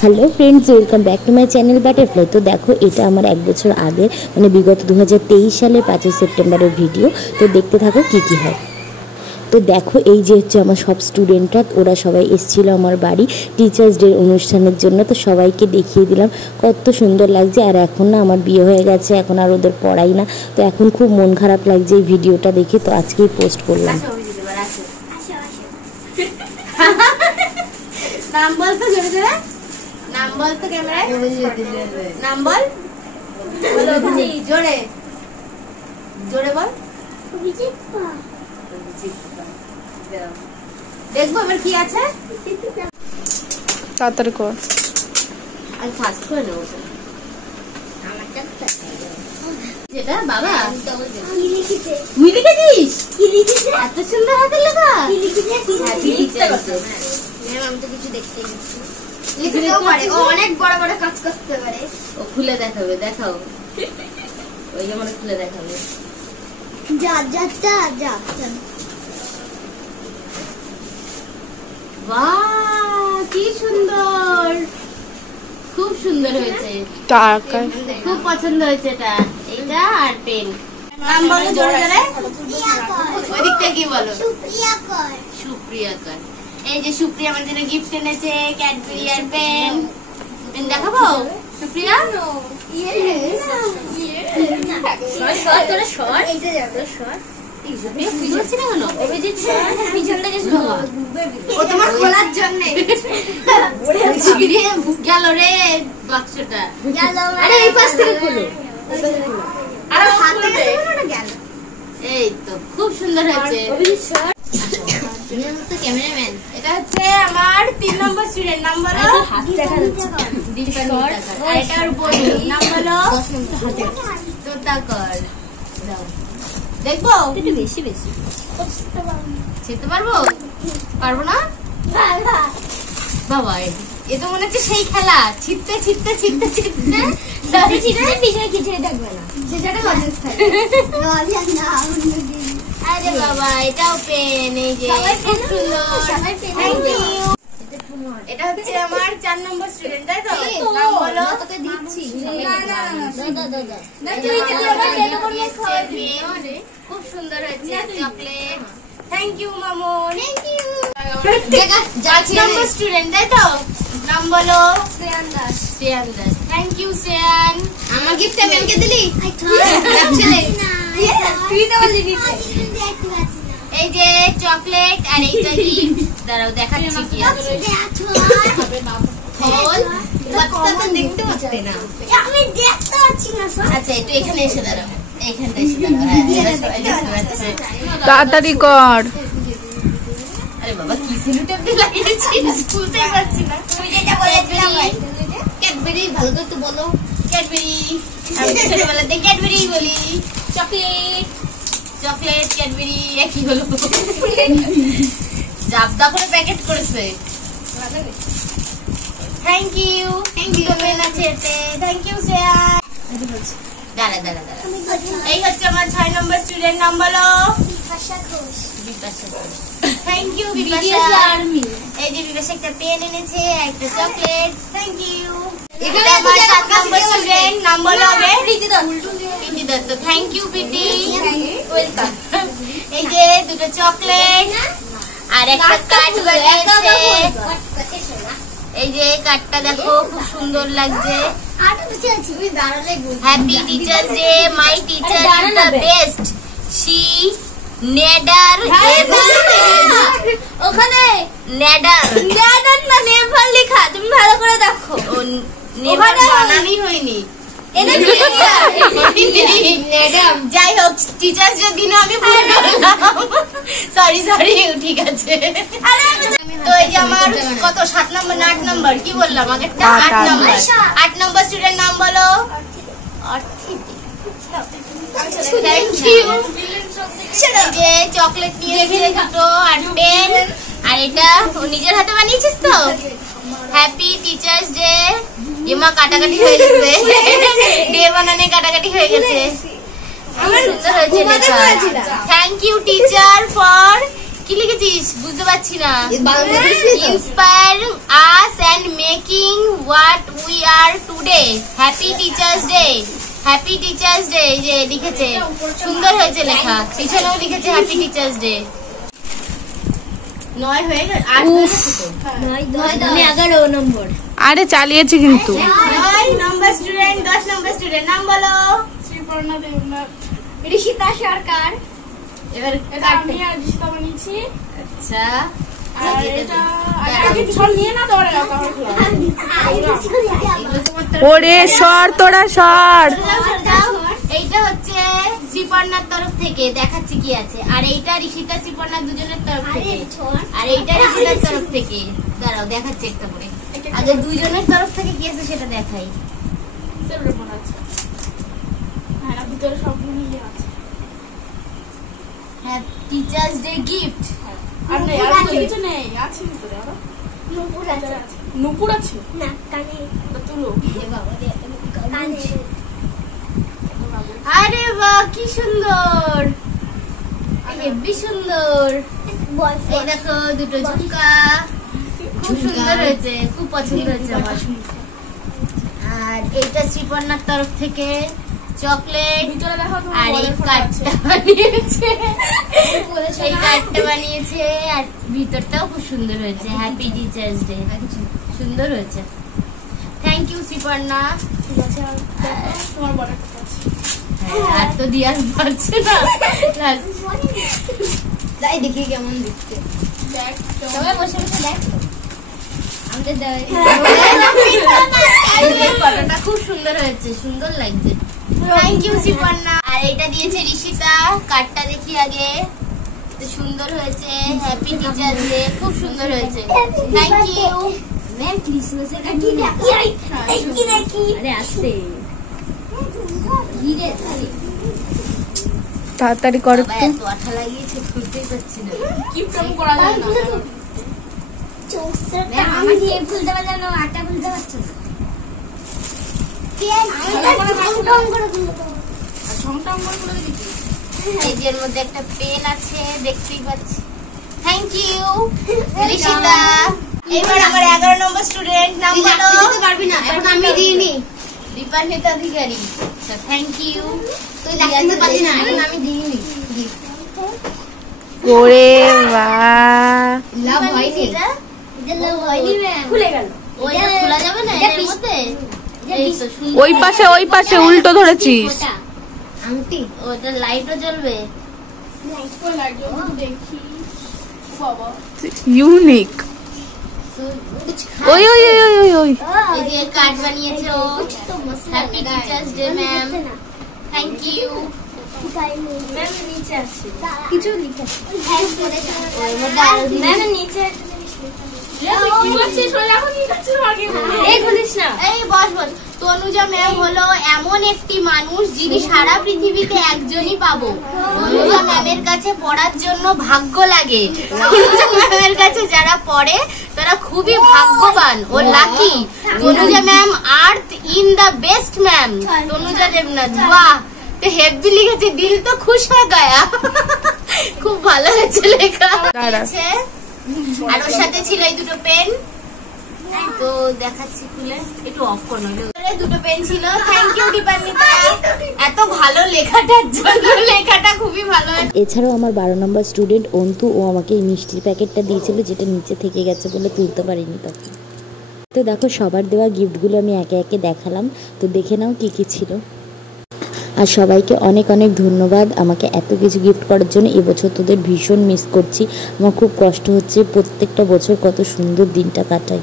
Hello friends, welcome back to my channel butterfly. तो देखो এটা আমার এক বছর আগে মানে বিগত 2023 সালের 5 সেপ্টেম্বরের ভিডিও। তো দেখতে থাকো কি কি হয়। তো দেখো এই যে হচ্ছে আমার সব স্টুডেন্টরা, ওরা সবাই এসেছিল আমার বাড়ি টিচার্স ডে অনুষ্ঠানের জন্য। তো সবাইকে দেখিয়ে দিলাম কত সুন্দর লাগছে। আর এখন না আমার বিয়ে হয়ে গেছে, এখন আর ওদের পড়াই না। তো এখন খুব মন খারাপ লাগছে এই ভিডিওটা দেখে, তো আজকেই পোস্ট করলাম। नाम बोल तो जोरे जोरे, नाम बोल तो कैमरा, नाम बोल, बोलो अभिजीत, जोरे जोरे बोल अभिजीत पा, देखो अगर किया अच्छा तातर को आज फास्ट कर लो যেটা বাবা কি লিখেছে তুই লিখেছিস কি লিখেছে এত সুন্দর হাতের লেখা কি লিখেছে কি লিখতে পারছো ম্যাম আমি তো কিছু দেখতেই পাচ্ছি লিখতেও পারে ও অনেক বড় বড় কাজ করতে পারে ও খুলে দেখাবে দেখাও ওই যেমন খুলে দেখাবে যা যা যা যা বাহ কি সুন্দর খুব সুন্দর হয়েছে টাকা খুব পছন্দ হয়েছে এটা এইটা আর পেন নাম বলো জোরে জোরে ওই দিক থেকে কি বলো সুপ্রিয়া কর সুপ্রিয়া কর এই যে সুপ্রিয়া আমাদের জন্য গিফট এনেছে ক্যাডবেরি আর পেন পেন দেখাবো সুপ্রিয়া শর্ট করে শর্ট এইটা যাবে শর্ট সুপ্রিয়া বুঝতে পারছি না কেন অভিজিৎ পিছন থেকে শুরু ও তোমার খোলার জন্য গেল রে বাক্সটা আরে এই পাশ থেকে খুলো আরে হাত থেকে খুলো না গেল এই তো খুব সুন্দর হয়েছে অভিজিৎ শর্ট তুমি তো ক্যামেরাম্যান এটা হচ্ছে আমার 3 নম্বর স্টুডেন্ট নাম বলো হাত দেখা যাচ্ছে শর্ট আর এটার বন্ধু নাম বলো তোতা কর দাও দেখবো একটু বেশি বেশি ছিঁড়তে পারবো পারবো না বাবা এ তো মনে হচ্ছে সেই খেলা ছিটতে ছিটতে ছিটতে ছিটতে ছিটতে পিছনে কিছুই দেখবে না সেটা লজেন্স থাকে আরে বাবা এটাও পেন এই যে খুব সুন্দর থ্যাংক ইউ এটা হচ্ছে আমার 4 নম্বর স্টুডেন্ট তাই তো নাম বলো তোকে দিচ্ছি না না না তুই কি আমার মেনু করে খাওয়াবি খুব সুন্দর হয়েছে chocolate thank you Mamun thank you জায়গা 4 নম্বর স্টুডেন্ট তাই তো নাম বলো শ্রেয়ান দাস শ্রেয়ান দাস থ্যাংক ইউ শ্রেয়ান আমার গিফটটা ম্যামকে দিলি ছেলে তুই তো বললি এই যে চকলেট আর এইটা গিফট দাঁড়াও দেখাচ্ছি কি আছে বল বাচ্চা তো দেখতে পাচ্ছে না আমি দেখতে পাচ্ছি না আচ্ছা একটু এখানে এসে দাঁড়াও এইখানটা এসে দাঁড়াও তাড়াতাড়ি কর আরে বাবা কি সিলুটেপ দিয়ে লাগিয়েছিস খুলতেই পারছি না তুই যেটা বলেছিলাম ক্যাডবেরি ভালো করে তো বলো ক্যাডবেরি আমি ছোটবেলাতে ক্যাডবেরি বলি চকলেট চকলেট ক্যাডবেরি একই হলো জাবদা করে প্যাকেট করেছে থ্যাংক ইউ পেন আছে এতে থ্যাংক ইউ শ্রেয়া দাঁড়া দাঁড়া দাঁড়া এই হচ্ছে আমার 6 নম্বর স্টুডেন্ট নাম বলো বিপাশা ঘোষ বিপাশা ঘোষ থ্যাংক ইউ বিপাশা এই যে বিপাশা একটা পেন এনেছে একটা চকলেট থ্যাংক ইউ এটা আমার 7 নম্বর স্টুডেন্ট নাম বলো হবে Preeti Dutta thank you Preeti welcome এই যে দুটো চকলেট আর একটা কার্ড বানিয়েছে এই যে কার্ডটা দেখো খুব সুন্দর লাগছে happy teachers day my teacher is the best she নেডার ওখানে নেডার নেডার না নেভার লেখা তুমি ভালো করে দেখো নেভার বানানই হয়নি যাই হোক টিচার্স ডে দিনে আমি ভুল করলাম সরি সরি ঠিক আছে তো এই যে আমার কত 7 নম্বর না 8 নম্বর কি বললাম আগেরটা 8 নম্বর স্টুডেন্ট নাম বলো থ্যাংক ইউ যে চকলেট নিয়েছে দুটো আর পেন আর এটা ও নিজের হাতে বানিয়েছিস তো হ্যাপি টিচার্স ডে এমা কাটাকাটি হয়ে গেছে ডে বানানে কাটাকাটি হয়ে গেছে সুন্দর হয়েছে থ্যাংক ইউ টিচার ফর কি লিখেছিস বুঝতে পারছি না inspiring us and making are today. Happy Teachers Day. Happy Teachers Day. যে লিখেছে সুন্দর হয়েছে লেখা, পিছনেও লিখেছে Happy Teachers Day। 9 হয়ে গেল, 8 11 নম্বর। আরে চালিয়েছে কিন্তু। 9 নম্বর স্টুডেন্ট, 10 নম্বর স্টুডেন্ট নাম বলো। শ্রীপর্ণা দেবনাথ, ঋষিতা সরকার। এবার আমি আর ঋষিতা বানিয়েছি। আচ্ছা, আর এটা আগে ছল নিয়ে না তোরা ওরে সর তোরা সর। এইটা হচ্ছে শ্রীপর্ণার তরফ থেকে, দেখাচ্ছি কি আছে। আর এইটা ঋষিতা শ্রীপর্ণা দুজনের তরফ থেকে, আর এইটা ঋষিতার তরফ থেকে। দাঁড়াও দেখাচ্ছি একটা করে। আগে দুইজনের তরফ থেকে কি আছে সেটা দেখাই। মনে আছে, হ্যাঁ ভিতরে সবগুলো নিয়ে আছে। হ্যাঁ, টিচার্স ডে গিফট। আর নেই, আর কিছু নেই, আছে ভিতরে আরো নূপুর আছে। নূপুর আছে না কানে, তুলো। আরে বাহ, কি সুন্দর, হেবি সুন্দর। এই দেখো দুটো ঝুমকা, খুব সুন্দর হয়েছে, খুব পছন্দ হয়েছে আমার। আর এইটা শ্রীপর্ণার তরফ থেকে চকলেট। ভিতরে দেখো, আর এই কার্ডটা বানিয়েছে, এই কার্ডটা বানিয়েছে। আর ভিতরটাও খুব সুন্দর হয়েছে, হ্যাপি টিচার্স ডে, সুন্দর হয়েছে। Thank you Sriparna. ঠিক আছে, তোমার বড় একটা আছে। আর তো দিয়ার পারছে না, তাই দেখি কেমন দেখতে। দেখ সবাই বসে বসে দেখ, ফটোটা খুব সুন্দর হয়েছে, সুন্দর লাগছে। Thank you Sriparna. আর এটা দিয়েছে ঋষিতা, কার্ডটা দেখি আগে, সুন্দর হয়েছে, হ্যাপি টিচার্স ডে, খুব সুন্দর হয়েছে। Thank you ma'am. ক্রিসমাসের আরে আসতে তাড়াতাড়ি করো তো। এত আঠা লাগিয়েছে, খুলতেই পারছি না। কি কাম করা যায় না। আমি দিয়ে খুলতে পারলাম না, আটা খুলতে পারছো না। এই যে এর মধ্যে একটা পেন আছে, দেখতেই পাচ্ছি। Thank you Rishita. এবার আমার 11 নম্বর স্টুডেন্ট নাম বলো। পারবি না, এখন আমি দিইনি। দীপান্বিতা অধিকারী। আচ্ছা, থ্যাংক ইউ। তুই লাগতে পারবি না, এখন আমি দিইনি। ওরে বাহ, লাভ হয়নি এটা, লাভ হয়নি ম্যাম, খুলে গেল। ওইটা খোলা যাবে না এর মধ্যে। এই তো সুন্দর। ওই পাশে উল্টো ধরেছিস। আংটি, ওটা লাইটও জ্বলবে। দেখি বাবা, ইউনিক। ওই ওই ওই ওই ওই এই যে কার্ড বানিয়েছে ও, happy teachers day ma'am, thank you. Ma'am নিচে আছে কিছু লিখা আছে। ম্যাম নিচে এই বস বস। তনুজা ম্যাম হলো এমন একটি মানুষ যিনি সারা পৃথিবীতে একজনই পাবো। তনুজা ম্যামের কাছে পড়ার জন্য ভাগ্য লাগে। তনুজা ম্যামের কাছে যারা পড়ে তারা খুবই ভাগ্যবান ও লাকি। তনুজা ম্যাম আর্থ ইন the best ma'am Tanuja Debnath. বাহ, তো হেভি লিখেছে, দিল তো খুশ হয়ে গয়া। খুব ভালো হয়েছে লেখা। আর ওর সাথে ছিল এই দুটো পেন, তো দেখাচ্ছি খুলে, একটু অফ করো। দুটো পেন ছিল। থ্যাংক ইউ দীপান্বিতা, এত ভালো লেখাটার জন্য। লেখাটা খুবই ভালো। এছাড়াও আমার 12 নম্বর স্টুডেন্ট অন্তু, ও আমাকে এই মিষ্টির প্যাকেটটা দিয়েছিল, যেটা নিচে থেকে গেছে বলে তুলতে পারিনি তখন। তো দেখো সবার দেওয়া গিফটগুলো আমি একে একে দেখালাম, তো দেখে নাও কি কি ছিল। আর সবাইকে অনেক অনেক ধন্যবাদ আমাকে এত কিছু গিফট করার জন্য। এবছর তোদের ভীষণ মিস করছি, আমার খুব কষ্ট হচ্ছে, প্রত্যেকটা বছর কত সুন্দর দিনটা কাটাই।